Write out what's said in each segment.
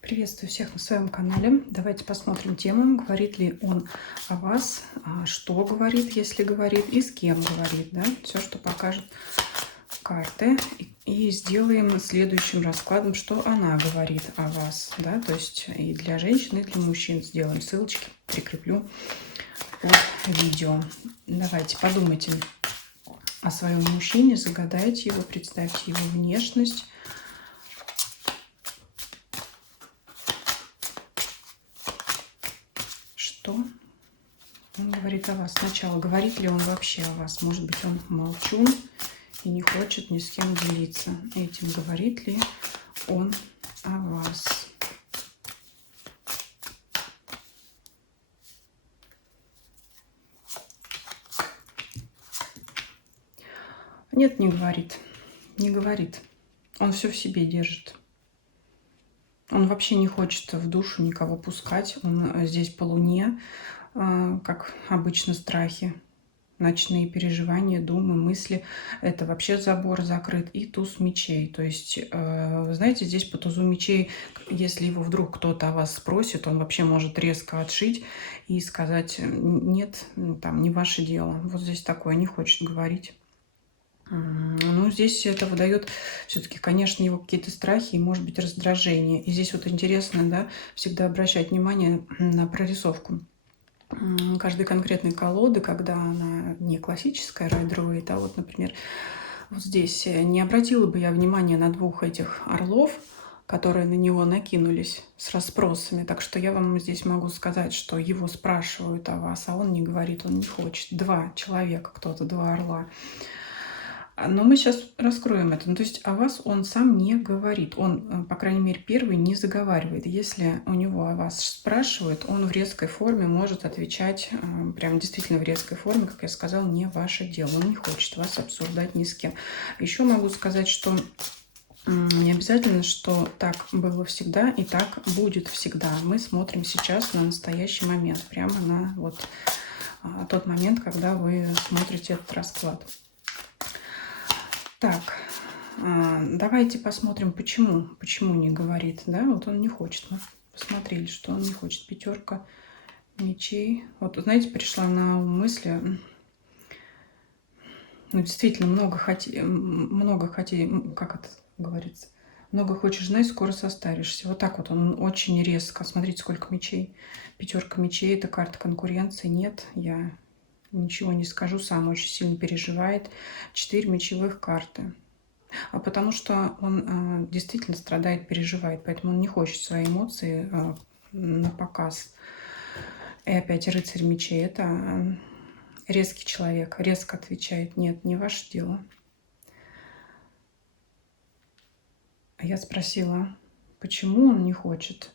Приветствую всех на своем канале. Давайте посмотрим тему. Говорит ли он о вас, что говорит, если говорит, и с кем говорит. Да? Все, что покажет карты. И сделаем следующим раскладом, что она говорит о вас. Да? То есть и для женщин, и для мужчин сделаем. Ссылочки прикреплю под видео. Давайте подумайте о своем мужчине, загадайте его, представьте его внешность. Что он говорит о вас? Сначала, говорит ли он вообще о вас? Может быть, он молчун и не хочет ни с кем делиться этим. Говорит ли он о вас? Нет, не говорит. Не говорит. Он все в себе держит. Он вообще не хочет в душу никого пускать. Он здесь по луне, как обычно, страхи, ночные переживания, думы, мысли. Это вообще забор закрыт. И туз мечей. То есть, вы знаете, здесь по тузу мечей, если его вдруг кто-то о вас спросит, он вообще может резко отшить и сказать: нет, там, не ваше дело. Вот здесь такое, не хочет говорить. Ну, здесь это выдает все-таки, конечно, его какие-то страхи и, может быть, раздражение. И здесь вот интересно, да, всегда обращать внимание на прорисовку каждой конкретной колоды, когда она не классическая Rider-Waite, а вот, например, вот здесь не обратила бы я внимания на двух этих орлов, которые на него накинулись с расспросами. Так что я вам здесь могу сказать, что его спрашивают о вас, а он не говорит, он не хочет. Два человека, кто-то, два орла. Но мы сейчас раскроем это. Ну, то есть о вас он сам не говорит. Он, по крайней мере, первый не заговаривает. Если у него о вас спрашивают, он в резкой форме может отвечать, прям действительно в резкой форме, как я сказала, не ваше дело. Он не хочет вас обсуждать ни с кем. Еще могу сказать, что не обязательно, что так было всегда и так будет всегда. Мы смотрим сейчас на настоящий момент, прямо на вот тот момент, когда вы смотрите этот расклад. Так, давайте посмотрим, почему не говорит. Да, вот он не хочет. Мы посмотрели, что он не хочет. Пятерка мечей. Вот, знаете, пришла на ум мысль. Ну, действительно, много хоти, как это говорится, много хочешь знать, скоро состаришься. Вот так вот он очень резко. Смотрите, сколько мечей. Пятерка мечей – это карта конкуренции. Нет, я ничего не скажу, сам очень сильно переживает. 4 мечевых карты. А потому что он действительно страдает, переживает, поэтому он не хочет свои эмоции на показ. И опять рыцарь мечей. Это резкий человек, резко отвечает: нет, не ваше дело. А я спросила, почему он не хочет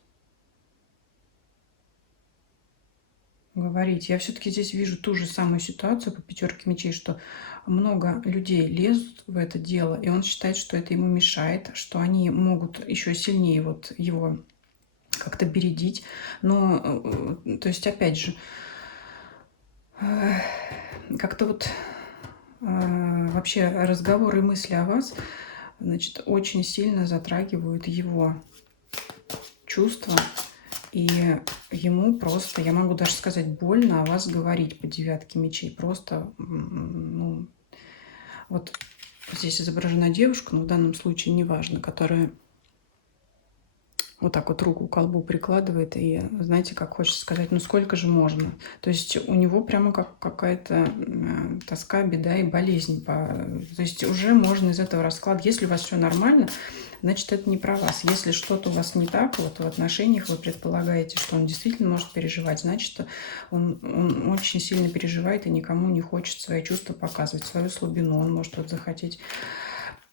говорить. Я все-таки здесь вижу ту же самую ситуацию по пятерке мечей, что много людей лезут в это дело, и он считает, что это ему мешает, что они могут еще сильнее вот его как-то бередить. Но, то есть, опять же, как-то вот вообще разговоры и мысли о вас, значит, очень сильно затрагивают его чувства. И ему просто, я могу даже сказать, больно о вас говорить по девятке мечей. Просто, ну, вот здесь изображена девушка, но в данном случае неважно, которая вот так вот руку к колбу прикладывает и, знаете, как хочется сказать, ну сколько же можно? То есть у него прямо как какая-то тоска, беда и болезнь. То есть уже можно из этого расклада, если у вас все нормально, значит, это не про вас. Если что-то у вас не так, вот в отношениях вы предполагаете, что он действительно может переживать, значит, он очень сильно переживает и никому не хочет свои чувства показывать, свою слабину. Он может вот захотеть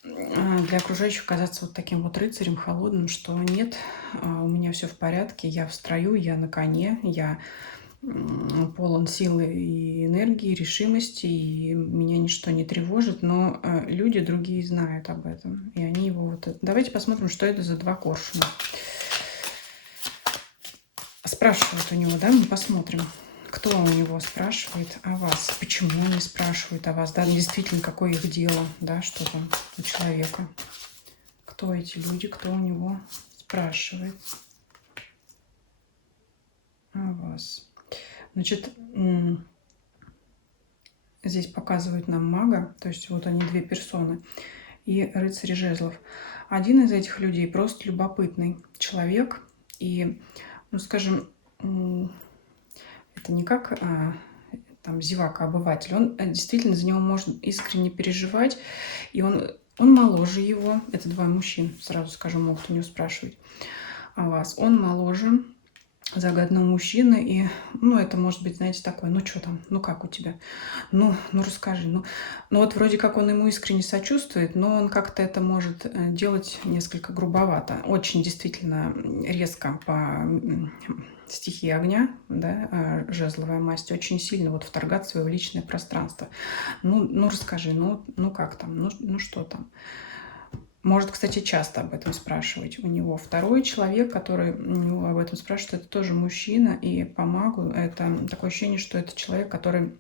для окружающих казаться вот таким вот рыцарем холодным, что нет, у меня все в порядке, я в строю, я на коне, я полон силы и энергии, решимости, и меня ничто не тревожит, но люди другие знают об этом, и они его вот... Давайте посмотрим, что это за два коршуна. Спрашивают у него, да, мы посмотрим, кто у него спрашивает о вас, почему они спрашивают о вас, да, действительно, какое их дело, да, что там у человека, кто эти люди, кто у него спрашивает. вас. Значит, здесь показывают нам мага, то есть вот они две персоны, и рыцарь жезлов. Один из этих людей просто любопытный человек, и, ну, скажем, это не как там зевака, обыватель, он действительно за него можно искренне переживать, и он моложе его, это двое мужчин, сразу скажу, могут у него спрашивать о вас, он моложе загадного мужчины, и, ну, это может быть, знаете, такое, ну, что там, ну, как у тебя, ну, расскажи, ну, вот вроде как он ему искренне сочувствует, но он как-то это может делать несколько грубовато, очень действительно резко по стихии огня, да, жезловая масть, очень сильно вот вторгаться в свое личное пространство. Ну, расскажи, ну, как там, ну, что там. Может, кстати, часто об этом спрашивать у него. Второй человек, который у него об этом спрашивает, это тоже мужчина. И по магу это такое ощущение, что это человек, который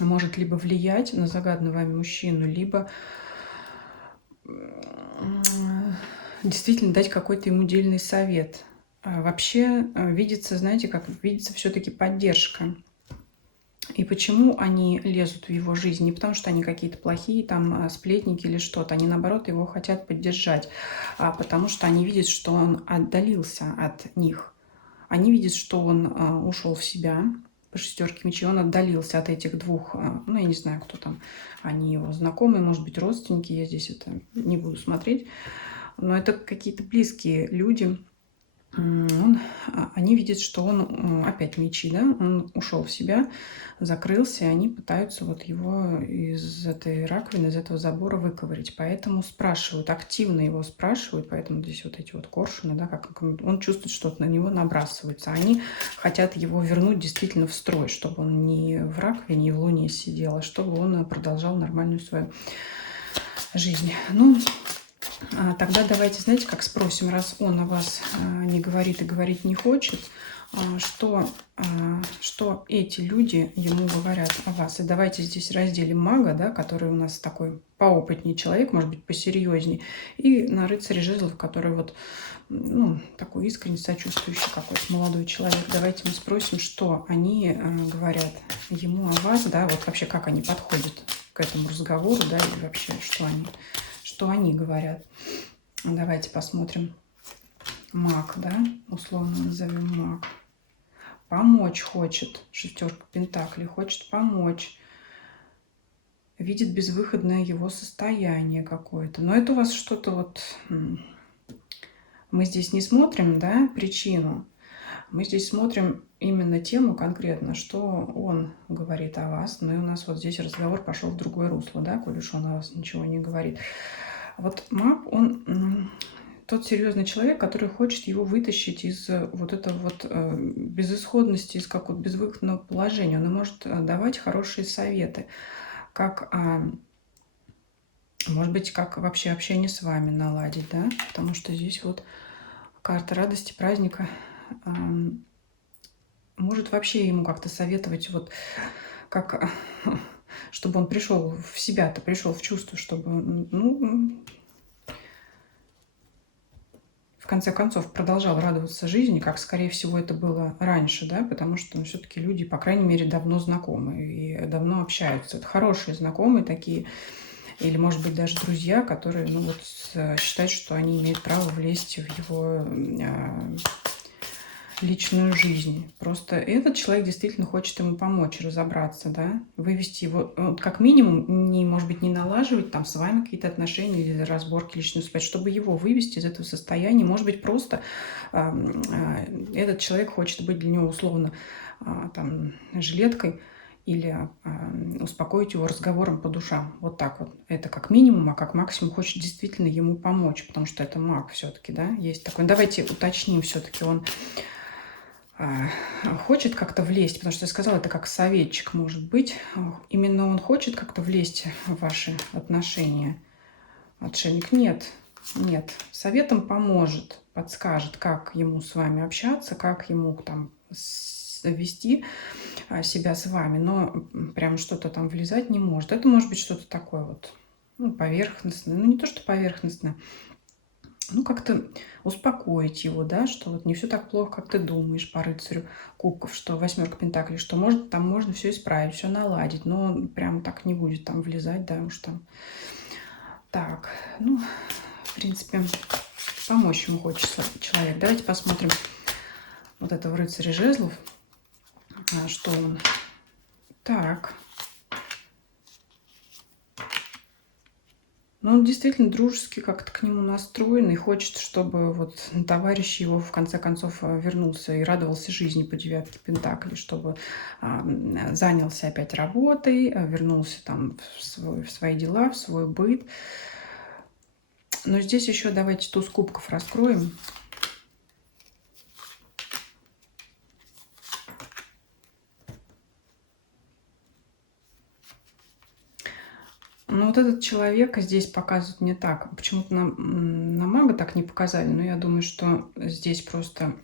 может либо влиять на загаданного вами мужчину, либо действительно дать какой-то ему дельный совет. Вообще видится, знаете, как видится все-таки поддержка. И почему они лезут в его жизнь? Не потому, что они какие-то плохие, там, сплетники или что-то. Они, наоборот, его хотят поддержать. Потому что они видят, что он отдалился от них. Они видят, что он ушел в себя по шестерке мечей. Он отдалился от этих двух, ну, я не знаю, кто там. Они его знакомые, может быть, родственники. Я здесь это не буду смотреть. Но это какие-то близкие люди. Они видят, что он, опять мечи, да, он ушел в себя, закрылся, и они пытаются вот его из этой раковины, из этого забора выковырять. Поэтому спрашивают, активно его спрашивают, поэтому здесь вот эти вот коршуны, да, как он чувствует, что на него набрасываются. Они хотят его вернуть действительно в строй, чтобы он не в раковине, не в луне сидел, а чтобы он продолжал нормальную свою жизнь. Ну, тогда давайте, знаете, как спросим, раз он о вас не говорит и говорить не хочет, что эти люди ему говорят о вас. И давайте здесь разделим мага, да, который у нас такой поопытнее человек, может быть, посерьезнее, и на рыцаря жезлов, который вот, ну, такой искренне сочувствующий какой-то молодой человек. Давайте мы спросим, что они говорят ему о вас, да, вот вообще как они подходят к этому разговору, да, и вообще, что они говорят. Давайте посмотрим. Маг, да, условно назовем маг. Помочь хочет. Шестерка пентаклей. Хочет помочь. Видит безвыходное его состояние какое-то. Но это у вас что-то вот... Мы здесь не смотрим, да, причину. Мы здесь смотрим именно тему конкретно, что он говорит о вас. Ну и у нас вот здесь разговор пошел в другое русло, да, коль уж он о вас ничего не говорит. Вот маг, он тот серьезный человек, который хочет его вытащить из вот этого вот безысходности, из какого-то безвыходного положения. Он может давать хорошие советы, как, может быть, как вообще общение с вами наладить, да, потому что здесь вот карта радости, праздника может вообще ему как-то советовать, вот как, чтобы он пришел в себя-то, пришел в чувство, чтобы, ну, в конце концов, продолжал радоваться жизни, как, скорее всего, это было раньше, да, потому что, ну, все-таки люди, по крайней мере, давно знакомы и давно общаются. Это хорошие знакомые такие, или, может быть, даже друзья, которые, ну, вот, считают, что они имеют право влезть в его личную жизнь. Просто этот человек действительно хочет ему помочь разобраться, да, вывести его, как минимум, не, может быть, не налаживать там с вами какие-то отношения или разборки личную связь, чтобы его вывести из этого состояния. Может быть, просто этот человек хочет быть для него условно там жилеткой или успокоить его разговором по душам. Вот так вот. Это как минимум, а как максимум хочет действительно ему помочь, потому что это маг все-таки, да, есть такой. Давайте уточним все-таки, он хочет как-то влезть, потому что я сказала, это как советчик может быть. Именно он хочет как-то влезть в ваши отношения. Отшельник нет. Советом поможет, подскажет, как ему с вами общаться, как ему там вести себя с вами, но прям что-то там влезать не может. Это может быть что-то такое вот, ну, поверхностное. Ну, не то, что поверхностное. ну, как-то успокоить его, да, что вот не все так плохо, как ты думаешь по рыцарю кубков, что восьмерка пентаклей, что может, там можно все исправить, все наладить, но он прям так не будет там влезать, да, уж там. Так, ну, в принципе, помочь ему хочется человек. Давайте посмотрим вот этого рыцаря жезлов, что он. Так, ну, он действительно дружески как-то к нему настроен и хочет, чтобы вот товарищ его в конце концов вернулся и радовался жизни по девятке пентаклей, чтобы занялся опять работой, вернулся там в свои дела, в свой быт. Но здесь еще давайте туз кубков раскроем. Ну, вот этот человек здесь показывает не так. Почему-то на мага так не показали, но я думаю, что здесь просто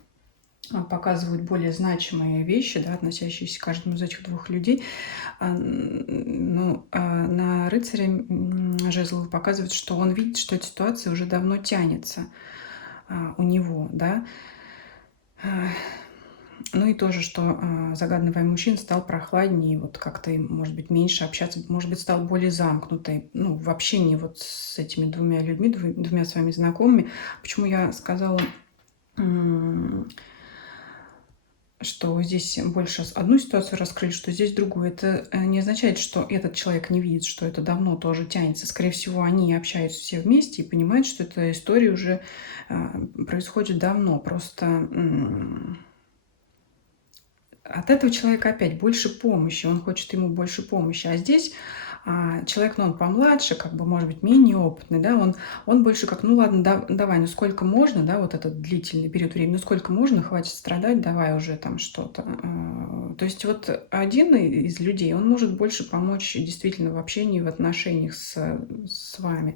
показывают более значимые вещи, да, относящиеся к каждому из этих двух людей. Ну, на рыцаре жезлов показывает, что он видит, что эта ситуация уже давно тянется у него, да. Ну и тоже, что загаданный мужчина стал прохладнее, вот как-то, может быть, меньше общаться, может быть, стал более замкнутой, ну, в общении вот с этими двумя людьми, двумя своими знакомыми. Почему я сказала, что здесь больше одну ситуацию раскрыли, что здесь другую. Это не означает, что этот человек не видит, что это давно тоже тянется. Скорее всего, они общаются все вместе и понимают, что эта история уже происходит давно. Просто от этого человека опять больше помощи, он хочет ему больше помощи. А здесь человек, ну, он помладше, как бы, может быть, менее опытный, да, он больше как, ну, ладно, давай, ну, сколько можно, да, вот этот длительный период времени, ну, сколько можно, хватит страдать, давай уже там что-то. То есть вот один из людей, он может больше помочь действительно в общении, в отношениях с вами.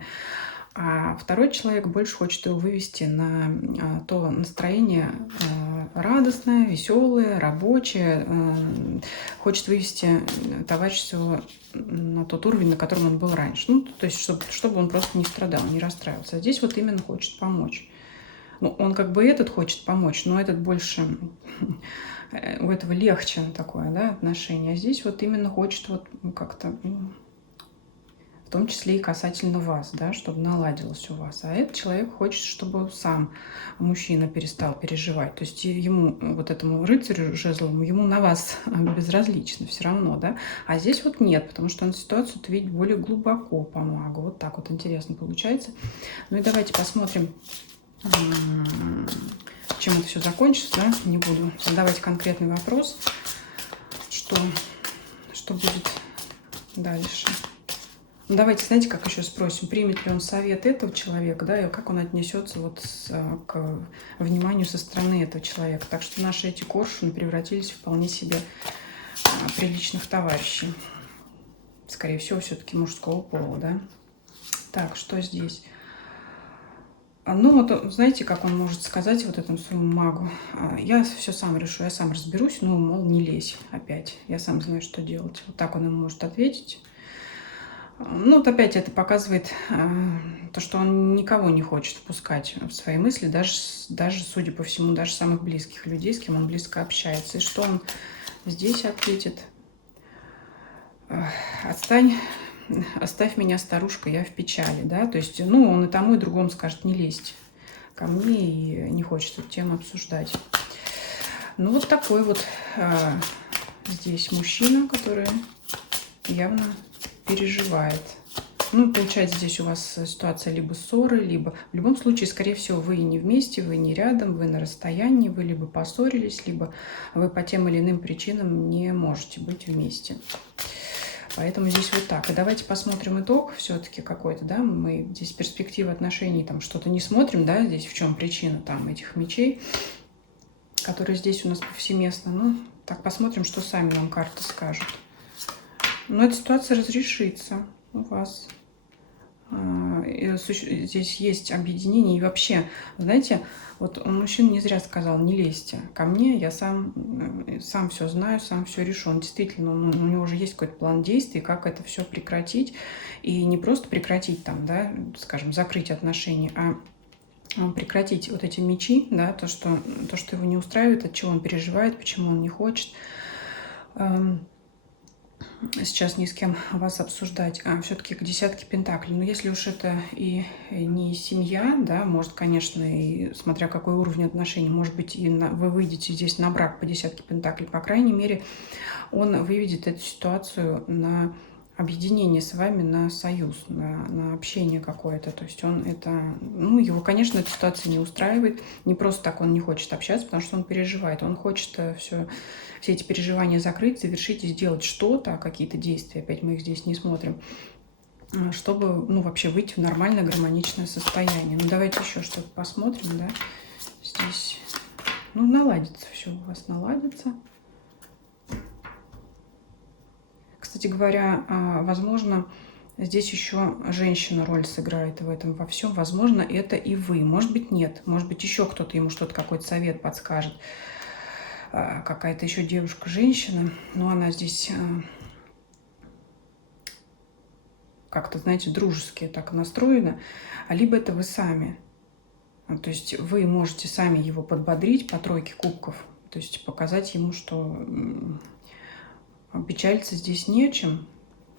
А второй человек больше хочет его вывести на то настроение радостное, веселое, рабочее. Хочет вывести товарищество на тот уровень, на котором он был раньше. Ну, то есть, чтобы он просто не страдал, не расстраивался. А здесь вот именно хочет помочь. Ну, он как бы этот хочет помочь, но этот больше... У этого легче такое, да, отношение. А здесь вот именно хочет вот как-то... в том числе и касательно вас, да, чтобы наладилось у вас. А этот человек хочет, чтобы сам мужчина перестал переживать. То есть ему, вот этому рыцарю жезловому, ему на вас безразлично все равно, да. А здесь вот нет, потому что он ситуацию видит более глубоко по магу. Вот так вот интересно получается. Ну и давайте посмотрим, чем это все закончится, да. Не буду задавать конкретный вопрос, что будет дальше. Ну, давайте, знаете, как еще спросим, примет ли он совет этого человека, да, и как он отнесется вот к вниманию со стороны этого человека. Так что наши эти коршуны превратились в вполне себе приличных товарищей. Скорее всего, все-таки мужского пола, да. Так, что здесь? Ну, вот, знаете, как он может сказать вот этому своему магу? Я все сам решу, я сам разберусь, ну, мол, не лезь опять. Я сам знаю, что делать. Вот так он ему может ответить. Ну, вот опять это показывает то, что он никого не хочет впускать в свои мысли, даже, судя по всему, даже самых близких людей, с кем он близко общается. И что он здесь ответит? Отстань, оставь меня, старушка, я в печали, да, то есть, ну, он и тому, и другому скажет, не лезть ко мне, и не хочет эту тему обсуждать. Ну, вот такой вот здесь мужчина, который явно переживает. Ну, получается, здесь у вас ситуация либо ссоры, либо... В любом случае, скорее всего, вы не вместе, вы не рядом, вы на расстоянии, вы либо поссорились, либо вы по тем или иным причинам не можете быть вместе. Поэтому здесь вот так. И давайте посмотрим итог все-таки какой-то, да, мы здесь перспективы отношений, там что-то не смотрим, да, здесь в чем причина там этих мечей, которые здесь у нас повсеместно. Ну, так, посмотрим, что сами нам карты скажут. Но эта ситуация разрешится у вас. Здесь есть объединение. И вообще, знаете, вот мужчина не зря сказал, не лезьте ко мне, я сам все знаю, сам все решу. Он действительно, у него уже есть какой-то план действий, как это все прекратить. И не просто прекратить там, да, скажем, закрыть отношения, а прекратить вот эти мечи, да, то, что его не устраивает, от чего он переживает, почему он не хочет сейчас ни с кем вас обсуждать, все-таки к десятке пентаклей. Но если уж это и не семья, да, может, конечно, и смотря какой уровень отношений, может быть, вы выйдете здесь на брак по десятке пентаклей, по крайней мере, он выведет эту ситуацию на объединение с вами, на союз, на общение какое-то. То есть он это, ну, его, конечно, эта ситуация не устраивает. Не просто так он не хочет общаться, потому что он переживает. Он хочет все эти переживания закрыть, завершить и сделать что-то, какие-то действия, опять мы их здесь не смотрим, чтобы, ну, вообще выйти в нормальное, гармоничное состояние. Ну, давайте еще что-то посмотрим, да. Здесь, ну, наладится все у вас, наладится. Кстати говоря, возможно, здесь еще женщина роль сыграет в этом во всем. Возможно, это и вы. Может быть, нет. Может быть, еще кто-то ему что-то, какой-то совет подскажет. Какая-то еще девушка-женщина. Но она здесь как-то, знаете, дружески так настроена. Либо это вы сами. То есть вы можете сами его подбодрить по тройке кубков. То есть показать ему, что печалиться здесь не о чем.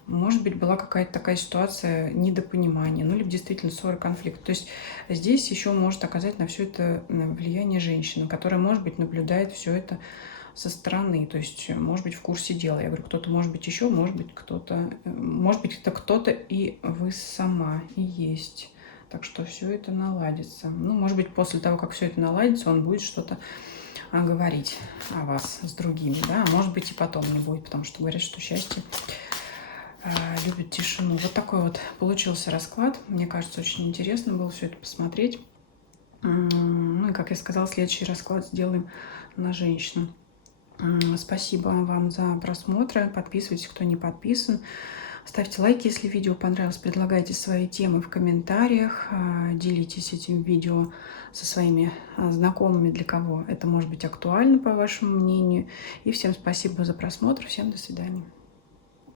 Может быть, была какая-то такая ситуация недопонимания, ну, либо действительно ссора, конфликт. То есть здесь еще может оказать на все это влияние женщина, которая, может быть, наблюдает все это со стороны, то есть, может быть, в курсе дела. Я говорю, кто-то, может быть, еще, может быть, это кто-то и вы сама и есть. Так что все это наладится. Ну, может быть, после того, как все это наладится, он будет что-то говорить о вас с другими, да, а может быть, и потом не будет, потому что говорят, что счастье любит тишину. Вот такой вот получился расклад. Мне кажется, очень интересно было все это посмотреть. Ну и, как я сказала, следующий расклад сделаем на женщину. Спасибо вам за просмотр. Подписывайтесь, кто не подписан. Ставьте лайки, если видео понравилось. Предлагайте свои темы в комментариях. Делитесь этим видео со своими знакомыми, для кого это может быть актуально, по вашему мнению. И всем спасибо за просмотр. Всем до свидания.